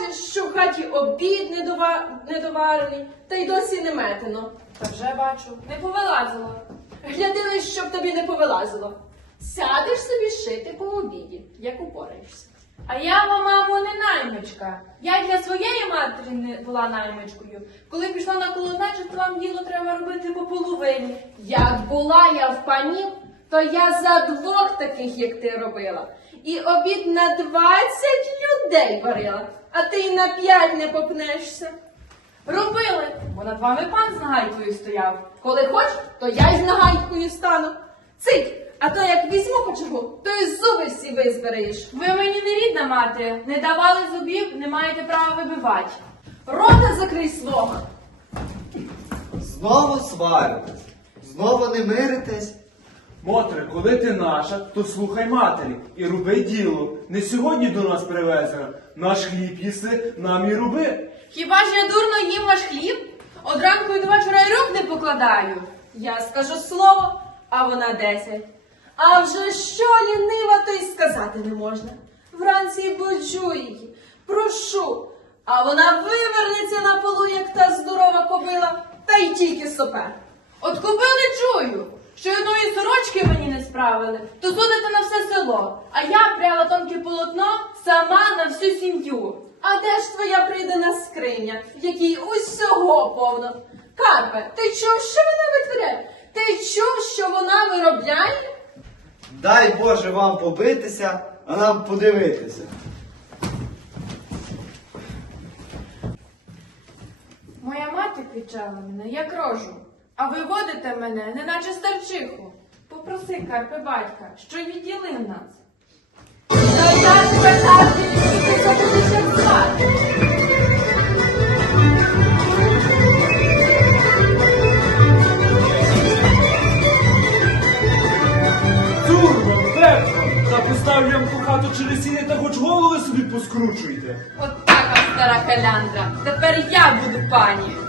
бачиш, що в хаті обід недова... недоварений, та й досі не метено. Та вже бачу, не повилазило. Глядили, щоб тобі не повилазило. Сядеш собі шити по обіді, як упораєшся. А я, вам, мамо, не наймичка. Я для своєї матері не була наймичкою. Коли пішла на колозначе, то вам діло треба робити по половині. Як була я в панів, то я за двох таких, як ти робила. І обід на двадцять людей варила, а ти й на п'ять не попнешся. Робили, бо над вами пан з нагайкою стояв. Коли хочеш, то я й з нагайкою стану. Цить, а то як візьму кочергу, то й зуби всі визбереєш. Ви мені не рідна мати, не давали зубів, не маєте права вибивати. Рота закрий свого. Знову сваритесь, знову не миритесь. Мотре, коли ти наша, то слухай матері і роби діло. Не сьогодні до нас привезено. Наш хліб їси, нам і роби. Хіба ж я дурно їм ваш хліб? Од і до вечора й рук не покладаю. Я скажу слово, а вона десять. А вже що лінива, то й сказати не можна. Вранці буджу її, прошу, а вона вивернеться на полу, як та здорова кобила, та й тільки сопе. От купили чую, що й одної сорочки мені не справили, то судите на все село. А я пряла тонке полотно сама на всю сім'ю. А де ж твоя прийдена скриня, в якій усього повно? Карпе, ти чув, що вона витворяє? Ти чув, що вона виробляє? Дай Боже вам побитися, а нам подивитися. Моя мати кричала мене, як рожу, а ви водите мене, неначе старчиху. Попроси, Карпе, батька, що й відділив нас. Дурно, пекло! Та поставлю хату через сіни та хоч голови собі поскручуйте. От така стара каляндра. Тепер я буду пані.